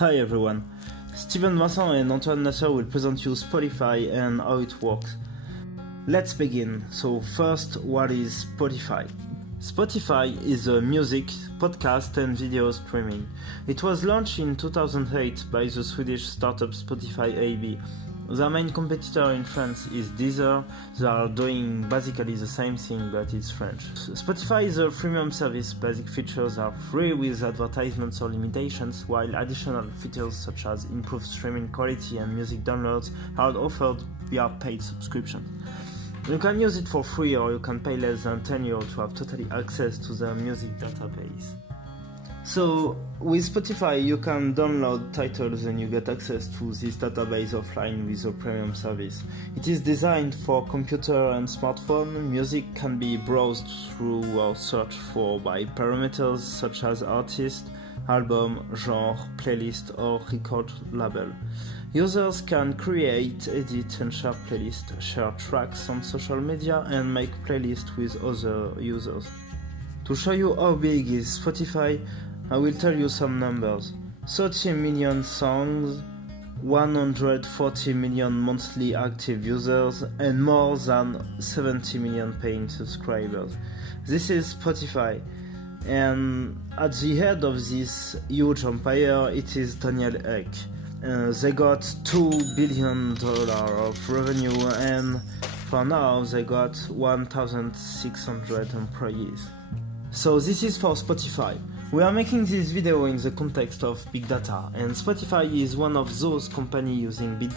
Hi everyone, S.VINCENT and A.NACEUR will present you Spotify and how it works. Let's begin. So first, what is Spotify? Spotify is a music, podcast and video streaming. It was launched in 2008 by the Swedish startup Spotify AB. Their main competitor in France is Deezer. They are doing basically the same thing, but it's French. Spotify is a freemium service. Basic features are free with advertisements or limitations, while additional features such as improved streaming quality and music downloads are offered via paid subscription. You can use it for free or you can pay less than €10 to have totally access to the music database. So, with Spotify you can download titles and you get access to this database offline with a premium service. It is designed for computer and smartphone. Music can be browsed through or searched for by parameters such as artist, album, genre, playlist or record label. Users can create, edit and share playlists, share tracks on social media and make playlists with other users. To show you how big is Spotify, I will tell you some numbers. 30 million songs, 140 million monthly active users, and more than 70 million paying subscribers. This is Spotify. And at the head of this huge empire, it is Daniel Ek. They got $2 billion of revenue, and for now they got 1,600 employees. So this is for Spotify. We are making this video in the context of big data, and Spotify is one of those companies using big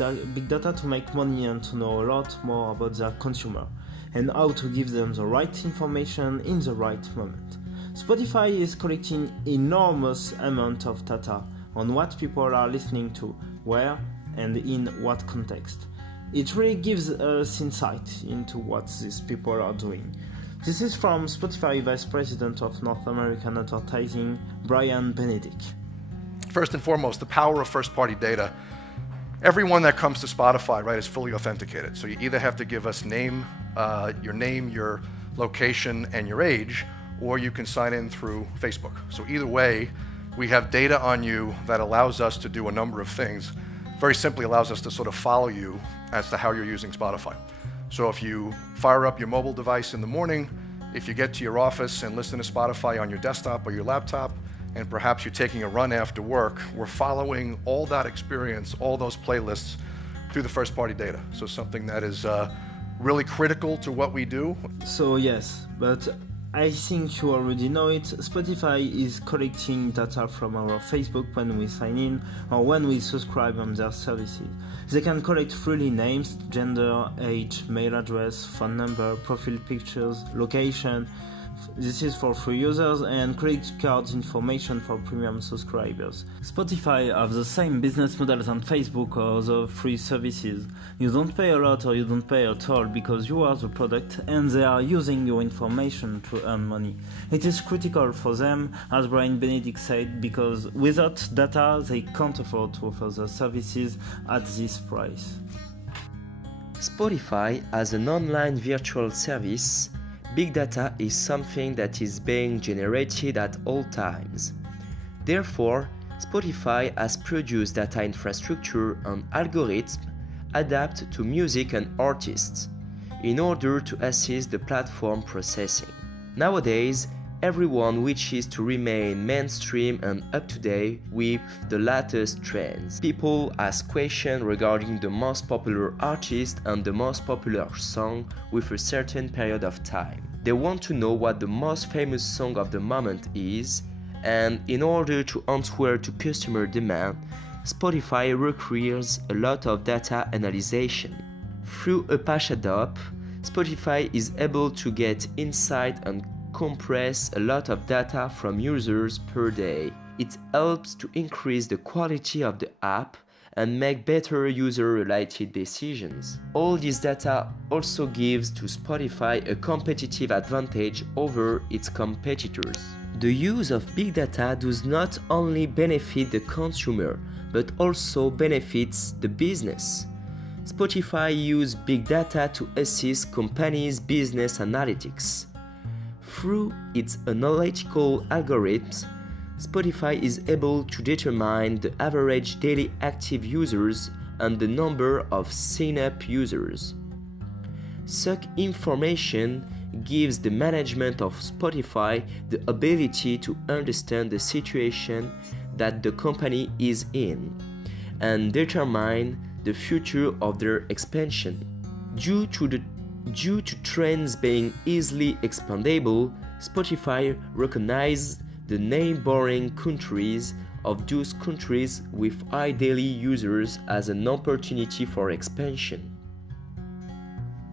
data to make money and to know a lot more about their consumer, and how to give them the right information in the right moment. Spotify is collecting enormous amount of data on what people are listening to, where, and in what context. It really gives us insight into what these people are doing. This is from Spotify Vice President of North American Advertising, Brian Benedict. First and foremost, the power of first-party data. Everyone that comes to Spotify, right, is fully authenticated. So you either have to give us your name, your location, and your age, or you can sign in through Facebook. So either way, we have data on you that allows us to do a number of things. Very simply allows us to sort of follow you as to how you're using Spotify. So if you fire up your mobile device in the morning, if you get to your office and listen to Spotify on your desktop or your laptop, and perhaps you're taking a run after work, we're following all that experience, all those playlists through the first-party data. So something that is really critical to what we do. So yes, but I think you already know it. Spotify is collecting data from our Facebook when we sign in or when we subscribe on their services. They can collect freely names, gender, age, mail address, phone number, profile pictures, location. This is for free users, and credit cards information for premium subscribers. Spotify have the same business models than Facebook or other free services. You don't pay a lot or you don't pay at all because you are the product and they are using your information to earn money. It is critical for them, as Brian Benedict said, because without data they can't afford to offer the services at this price. Spotify as an online virtual service. Big data is something that is being generated at all times. Therefore, Spotify has produced data infrastructure and algorithms adapted to music and artists in order to assist the platform processing. Nowadays, everyone wishes to remain mainstream and up-to-date with the latest trends. People ask questions regarding the most popular artist and the most popular song with a certain period of time. They want to know what the most famous song of the moment is, and in order to answer to customer demand, Spotify requires a lot of data analysis. Through Apache Adobe, Spotify is able to get insight and compress a lot of data from users per day. It helps to increase the quality of the app and make better user-related decisions. All this data also gives to Spotify a competitive advantage over its competitors. The use of big data does not only benefit the consumer, but also benefits the business. Spotify uses big data to assist companies' business analytics. Through its analytical algorithms, Spotify is able to determine the average daily active users and the number of sign-up users. Such information gives the management of Spotify the ability to understand the situation that the company is in and determine the future of their expansion. Due to trends being easily expandable, Spotify recognizes the neighboring countries of those countries with high daily users as an opportunity for expansion.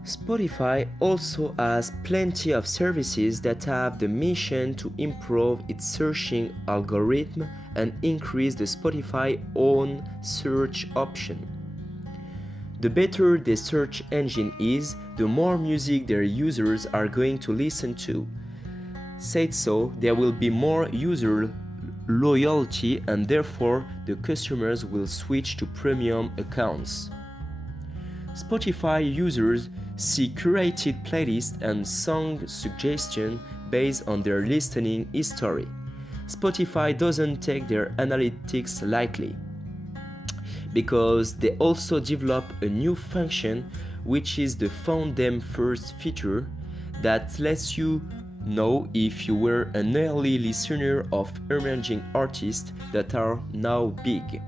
Spotify also has plenty of services that have the mission to improve its searching algorithm and increase the Spotify own search option. The better the search engine is, the more music their users are going to listen to. Said so, there will be more user loyalty and therefore the customers will switch to premium accounts. Spotify users see curated playlists and song suggestions based on their listening history. Spotify doesn't take their analytics lightly, because they also develop a new function which is the Found Them First feature that lets you know if you were an early listener of emerging artists that are now big.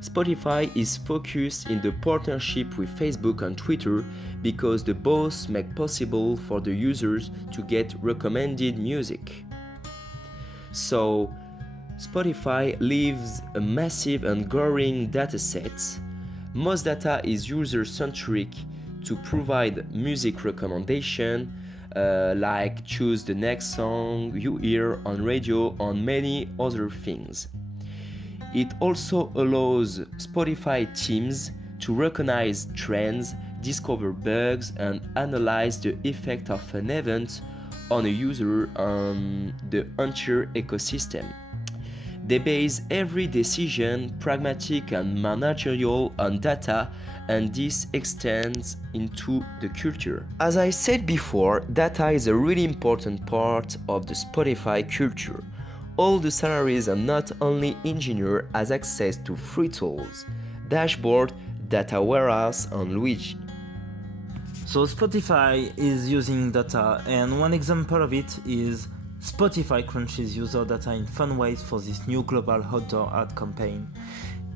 Spotify is focused in the partnership with Facebook and Twitter because the both make possible for the users to get recommended music. So, Spotify leaves a massive and growing dataset. Most data is user-centric to provide music recommendation, like choose the next song you hear on radio and many other things. It also allows Spotify teams to recognize trends, discover bugs, and analyze the effect of an event on a user on the entire ecosystem. They base every decision, pragmatic and managerial, on data, and this extends into the culture. As I said before, data is a really important part of the Spotify culture. All the salaries and not only engineer has access to free tools, dashboard, data warehouse, and Luigi. So Spotify is using data, and one example of it is Spotify crunches user data in fun ways for this new global outdoor ad campaign.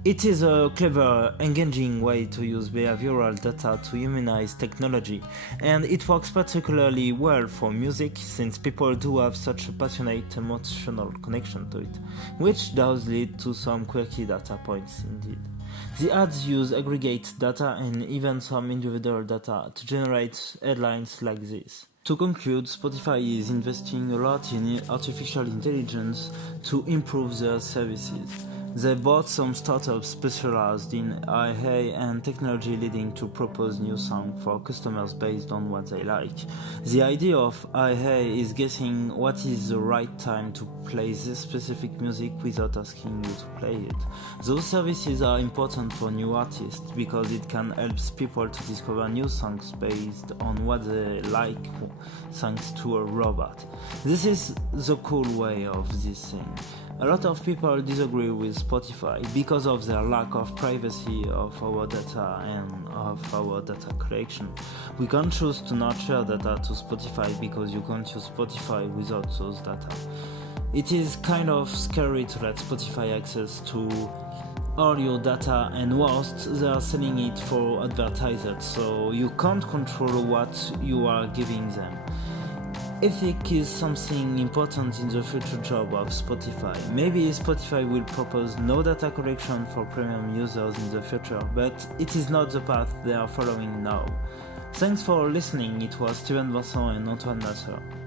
It is a clever, engaging way to use behavioral data to humanize technology, and it works particularly well for music since people do have such a passionate emotional connection to it, which does lead to some quirky data points indeed. The ads use aggregate data and even some individual data to generate headlines like this. To conclude, Spotify is investing a lot in artificial intelligence to improve their services. They bought some startups specialized in AI and technology leading to propose new songs for customers based on what they like. The idea of AI is guessing what is the right time to play this specific music without asking you to play it. Those services are important for new artists because it can help people to discover new songs based on what they like thanks to a robot. This is the cool way of this thing. A lot of people disagree with Spotify because of their lack of privacy of our data and of our data collection. We can't choose to not share data to Spotify because you can't use Spotify without those data. It is kind of scary to let Spotify access to all your data, and worst, they are selling it for advertisers, so you can't control what you are giving them. Ethics is something important in the future job of Spotify. Maybe Spotify will propose no data collection for premium users in the future, but it is not the path they are following now. Thanks for listening. It was S.VINCENT and A.NACEUR.